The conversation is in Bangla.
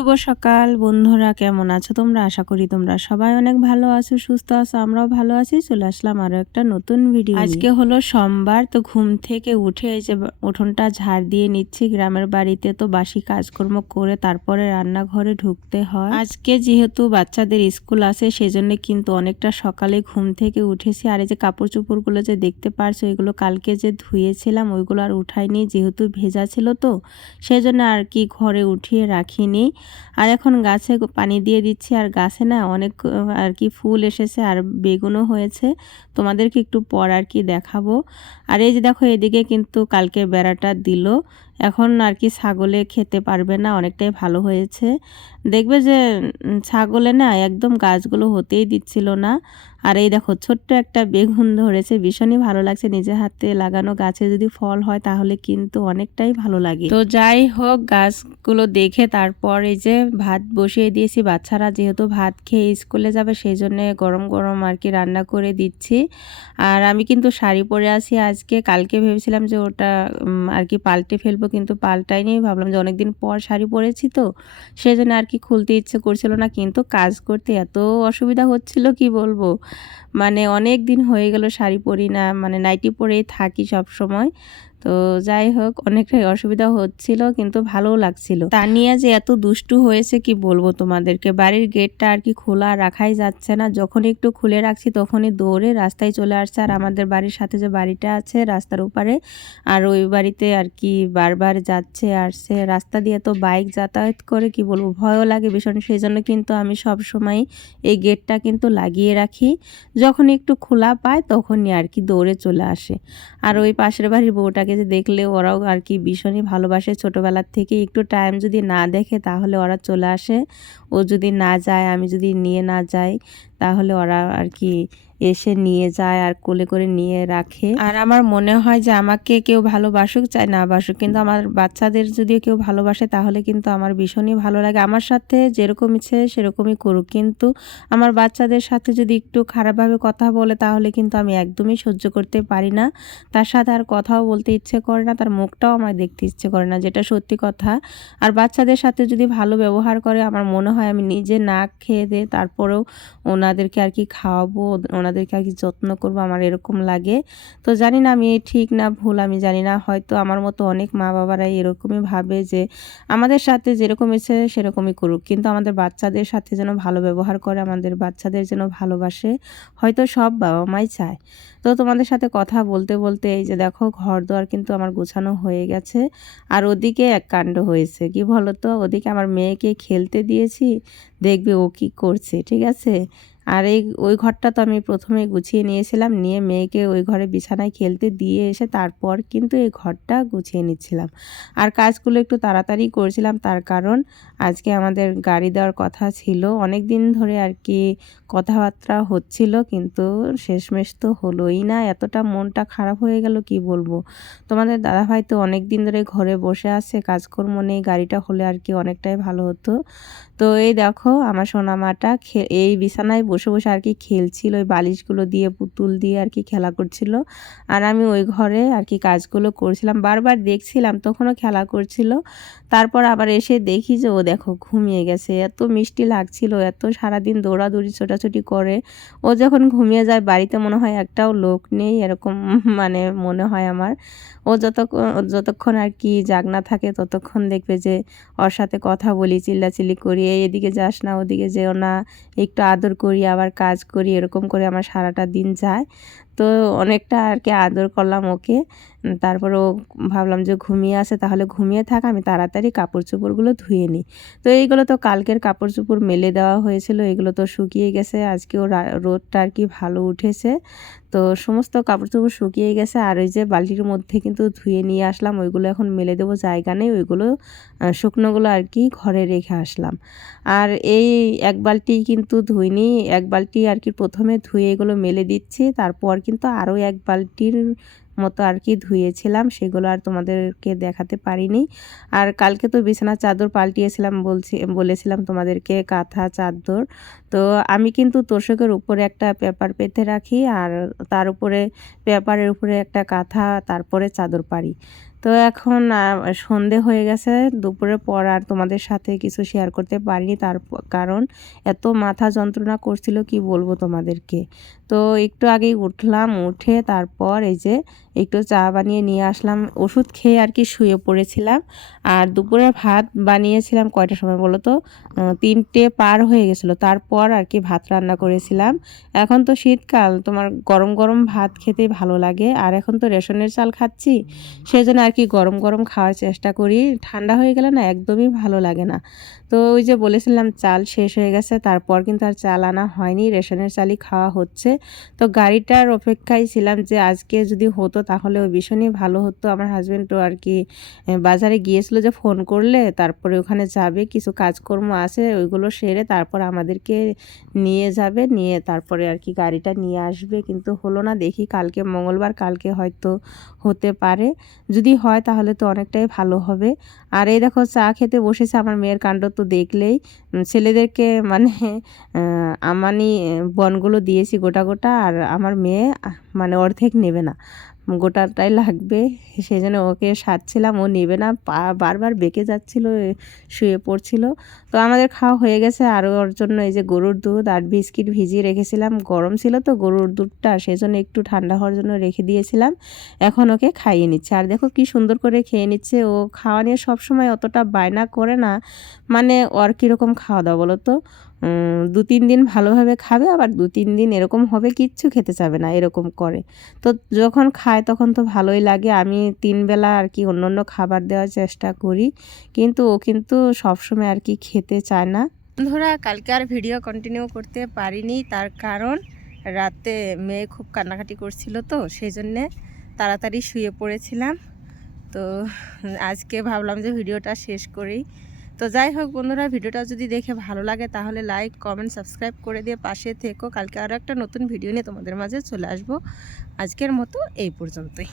শুভ সকাল বন্ধুরা, কেমন আছো তোমরা? আশা করি তোমরা সবাই অনেক ভালো আছো, সুস্থ আছো। আমরাও ভালো আছি। চলে আসলাম আরো একটা নতুন ভিডিও। আজকে হলো সোমবার, তো ঘুম থেকে উঠে এই যে উঠোনটা ঝাড় দিয়ে নিচ্ছি। গ্রামের বাড়িতে তো বাসি কাজকর্ম করে তারপরে রান্নাঘরে ঢুকতে হয়। আজকে যেহেতু বাচ্চাদের স্কুল আছে সেজন্য কিন্তু অনেকটা সকালে ঘুম থেকে উঠেছি। আর এই যে কাপড় চোপড়গুলো যে দেখতে পারছো, এগুলো কালকে যে ধুয়েছিলাম ওইগুলো আর উঠাইনি, যেহেতু ভেজা ছিল তো সেজন্য আর কি ঘরে উঠিয়ে রাখিনি। আর এখন গাছে পানি দিয়ে দিচ্ছি। আর গাছে না অনেক আর কি ফুল এসেছে আর বেগুনও হয়েছে, তোমাদেরকে একটু পর আর কি দেখাবো। আর এই যে দেখো, এদিকে কিন্তু কালকে বেড়াটা দিল, এখন আর কি ছাগলে খেতে পারবে না, অনেকটাই ভালো হয়েছে। দেখবে যে ছাগলে না একদম গাছগুলো হতেই দিচ্ছিল না। আর এই দেখো ছোট্ট একটা বেগুন ধরেছে, ভীষণই ভালো লাগছে। নিজের হাতে লাগানো গাছে যদি ফল হয় তাহলে কিন্তু অনেকটাই ভালো লাগে। তো যাই হোক, গাছগুলো দেখে তারপর এই যে ভাত বসিয়ে দিয়েছি। বাচ্চারা যেহেতু ভাত খেয়ে স্কুলে যাবে সেই জন্য গরম গরম আর কি রান্না করে দিচ্ছি। আর আমি কিন্তু শাড়ি পরে আছি আজকে। কালকে ভেবেছিলাম যে ওটা আর কি পাল্টে ফেলবো, কিন্তু পাল্টাইনি। ভাবলাম যে অনেকদিন পর শাড়ি পরেছি তো সেই জন্য আর কি খুলতে ইচ্ছে করছিল না, কিন্তু কাজ করতে এত অসুবিধা হচ্ছিল কি বলবো। মানে অনেক দিন হয়ে গেল শাড়ি পরি না, মানে নাইটি পরেই থাকি সব সময়। তো যাই হোক, অনেকটাই অসুবিধা হচ্ছিল কিন্তু ভালোও লাগছিল। তানিয়া যে এত দুষ্টু হয়েছে কি বলবো তোমাদেরকে। বাড়ির গেটটা আর কি খোলা রাখাই যাচ্ছে না, যখন একটু খুলে রাখছি তখনই দৌড়ে রাস্তায় চলে আসছে। আর আমাদের বাড়ির সাথে যে বাড়িটা আছে রাস্তার উপরে, আর ওই বাড়িতে আর কি বারবার যাচ্ছে আসছে। রাস্তা দিয়ে তো বাইক যাতায়াত করে, কি বলবো, ভয়ও লাগে ভীষণ। সেই জন্য কিন্তু আমি সব সময় এই গেটটা কিন্তু লাগিয়ে রাখি। যখন একটু খোলা পায় তখনই আর কি দৌড়ে চলে আসে। আর ওই পাশের বাড়ির বউটাকে যে দেখলে ওরাও আর কি ভীষণই ভালোবাসে। ছোটোবেলার থেকে একটু টাইম যদি না দেখে তাহলে ওরা চলে আসে। ও যদি না যায়, আমি যদি নিয়ে না যাই, তাহলে ওরা আর কি এসে নিয়ে যায় আর কোলে করে নিয়ে রাখে। আর আমার মনে হয় যে আমাকে কেউ ভালোবাসুক চাই না বাসুক, কিন্তু আমার বাচ্চাদের যদি কেউ ভালোবাসে তাহলে কিন্তু আমার ভীষণই ভালো লাগে। আমার সাথে যেরকম ইচ্ছে সেরকমই করুক, কিন্তু আমার বাচ্চাদের সাথে যদি একটু খারাপভাবে কথা বলে তাহলে কিন্তু আমি একদমই সহ্য করতে পারি না। তার সাথে আর কথাও বলতে ইচ্ছে করে না, তার মুখটাও আমার দেখতে ইচ্ছে করে না, যেটা সত্যি কথা। আর বাচ্চাদের সাথে যদি ভালো ব্যবহার করে, আমার মনে হয় আমি নিজে না খেয়ে দিয়ে তারপরেও ওনাদেরকে আর কি খাওয়াবো, ওনাদেরকে আর কি যত্ন করবো, আমার এরকম লাগে। তো জানি না আমি ঠিক না ভুল, আমি জানি না। হয়তো আমার মতো অনেক মা বাবারাই এরকমই ভাবে যে আমাদের সাথে যেরকম ইচ্ছে সেরকমই করুক, কিন্তু আমাদের বাচ্চাদের সাথে যেন ভালো ব্যবহার করে, আমাদের বাচ্চাদের যেন ভালোবাসে, হয়তো সব বাবা মাই চায়। তো তোমাদের সাথে কথা বলতে বলতে এই যে দেখো ঘর দুয়ার কিন্তু আমার গোছানো হয়ে গেছে। আর ওদিকে এক কাণ্ড হয়েছে, কি বলো তো, ওদিকে আমার মেয়েকে খেলতে দিয়েছি, দেখবে ও কি করছে, ঠিক আছে। আর ওই ঘরটা তো আমি প্রথমে গুছিয়ে নিয়েছিলাম, নিয়ে মেয়েকে ওই ঘরে বিছানায় খেলতে দিয়ে এসে তারপর কিন্তু এই ঘরটা গুছিয়ে নিচ্ছিলাম। আর কাজগুলো একটু তাড়াতাড়ি করছিলাম, তার কারণ আজকে আমাদের গাড়ি দেওয়ার কথা ছিল। অনেক দিন ধরে আর কি কথাবার্তা হচ্ছিল, কিন্তু শেষমেশ তো হলোই না। এতটা মনটা খারাপ হয়ে গেল কি বলবো। তোমাদের দাদাভাই তো অনেক দিন ধরে ঘরে বসে আছে, কাজকর্ম নেই, গাড়িটা হলে আর কি অনেকটাই ভালো হতো। তো এই দেখো আমার সোনামাটা এই বিছানায় বসে বসে আর কি খেলছিল, ওই বালিশগুলো দিয়ে পুতুল দিয়ে আর কি খেলা করছিল। আর আমি ওই ঘরে আর কি কাজগুলো করছিলাম, বারবার দেখছিলাম, তখনও খেলা করছিল। তারপর আবার এসে দেখি যে ও দেখো ঘুমিয়ে গেছে। এত মিষ্টি লাগছিল, এত সারাদিন দৌড়াদৌড়ি ছোটাছুটি করে। ও যখন ঘুমিয়ে যায় বাড়িতে মনে হয় একটাও লোক নেই, এরকম মানে মনে হয় আমার। ও যতক্ষণ আর কি জাগনা থাকে ততক্ষণ দেখবে যে ওর সাথে কথা বলি, চিল্লাচিল্লি করি, এদিকে যাস না ওদিকে যেও না, একটু আদর করি আবার কাজ করি, এরকম করে আমার সারাটা দিন যায়। তো অনেকটা আর কি আদর করলাম ওকে। তারপর ও ভাবলাম যে ঘুমিয়ে আছে, তাহলে ঘুমিয়ে থাক, আমি তাড়াতাড়ি কাপড় চোপড়গুলো ধুয়ে নিই। তো এইগুলো তো কালকের কাপড় চোপড় মেলে দেওয়া হয়েছিল, এগুলো তো শুকিয়ে গেছে। আজকেও রোদটা আর কি ভালো উঠেছে, তো সমস্ত কাপড় চোপড় শুকিয়ে গেছে। আর ওই যে বালতির মধ্যে কিন্তু ধুয়ে নিয়ে আসলাম, ওইগুলো এখন মেলে দেবো, জায়গা নেই, ওইগুলো শুকনোগুলো আর কি ঘরে রেখে আসলাম। আর এই এক বালতি কিন্তু ধুইনি, এক বালতি আর কি প্রথমে ধুয়ে এগুলো মেলে দিচ্ছি, তারপর কিন্তু আরও এক বালতির মতো আর কি ধুয়েছিলাম, সেগুলো আর তোমাদেরকে দেখাতে পারিনি। আর কালকে তো বিছানার চাদর পাল্টিয়েছিলাম, বলেছিলাম তোমাদেরকে, কাঁথা চাদর। তো আমি কিন্তু তোশকের উপরে একটা পেপার পেতে রাখি, আর তার উপরে পেপারের উপরে একটা কাঁথা, তারপরে চাদর পারি। তো এখন সন্ধে হয়ে গেছে, দুপুরের পর আর তোমাদের সাথে কিছু শেয়ার করতে পারিনি, তার কারণ এত মাথা যন্ত্রণা করছিল কি বলবো তোমাদেরকে। তো একটু আগেই উঠলাম, উঠে তারপর এই যে একটু চা বানিয়ে নিয়ে আসলাম, ওষুধ খেয়ে আর কি শুয়ে পড়েছিলাম। আর দুপুরে ভাত বানিয়েছিলাম কয়টার সময় বলো তো, 3টে পার হয়ে গেছিলো, তারপর আর কি ভাত রান্না করেছিলাম। এখন তো শীতকাল, তোমার গরম গরম ভাত খেতেই ভালো লাগে, আর এখন তো রেশনের চাল খাচ্ছি, সেজন্য আর কি গরম গরম খাওয়ার চেষ্টা করি। ঠান্ডা হয়ে গেলে না একদমই ভালো লাগে না। তো ওই যে বলেছিলাম চাল শেষ হয়ে গেছে, তারপর কিন্তু আর চাল আনা হয়নি, রেশনের চালই খাওয়া হচ্ছে। তো গাড়িটার অপেক্ষায় ছিলাম যে আজকে যদি হতো তাহলে ওই ভীষণই ভালো হতো। আমার হাজব্যান্ডও আর কি বাজারে গিয়েছিল, যে ফোন করলে তারপরে ওখানে যাবে, কিছু কাজকর্ম আছে ওইগুলো সেরে তারপর আমাদেরকে নিয়ে যাবে, নিয়ে তারপরে আর কি গাড়িটা নিয়ে আসবে। কিন্তু হলো না, দেখি কালকে মঙ্গলবার, কালকে হয়তো হতে পারে। যদি হয় তাহলে তো অনেকটাই ভালো হবে। আর এই দেখো চা খেতে বসেছে, আমার মেয়ের কাণ্ড তো দেখলেই। ছেলেদেরকে মানে আমানি বনগুলো দিয়েছি গোটা গোটা, আর আমার মেয়ে মানে অর্ধেক নেবে না, গোটাটাই লাগবে। সেই জন্য ওকে সাধছিলাম, ও নেবে না, বারবার বেঁকে যাচ্ছিল, শুয়ে পড়ছিল। তো আমাদের খাওয়া হয়ে গেছে। আর ওর জন্য এই যে গরুর দুধ আর বিস্কিট ভিজিয়ে রেখেছিলাম, গরম ছিল তো গরুর দুধটা, সেই জন্য একটু ঠান্ডা হওয়ার জন্য রেখে দিয়েছিলাম। এখন ওকে খাইয়ে নিচ্ছে, আর দেখো কি সুন্দর করে খেয়ে নিচ্ছে। ও খাওয়া নিয়ে সবসময় অতটা বায়না করে না, মানে ওর কীরকম খাওয়া দাওয়া বলো তো, 2-3 দিন ভালোভাবে খাবে, আবার 2-3 দিন এরকম হবে কিচ্ছু খেতে চাবে না, এরকম করে। তো যখন খায় তখন তো ভালোই লাগে। আমি 3 বেলা আর কি অন্য খাবার দেওয়ার চেষ্টা করি, কিন্তু ও কিন্তু সবসময় আর কি খেতে চায় না। বন্ধুরা, কালকে আর ভিডিও কন্টিনিউ করতে পারিনি, তার কারণ রাতে মেয়ে খুব কান্নাকাটি করছিল, তো সেই জন্যে তাড়াতাড়ি শুয়ে পড়েছিলাম। তো আজকে ভাবলাম যে ভিডিওটা শেষ করি। তো যাই হোক বন্ধুরা, ভিডিওটা যদি দেখে ভালো লাগে তাহলে লাইক, কমেন্ট, সাবস্ক্রাইব করে দিয়ে পাশে থেকো। কালকে আরও একটা নতুন ভিডিও নিয়ে তোমাদের মাঝে চলে আসবো। আজকের মতো এই পর্যন্তই।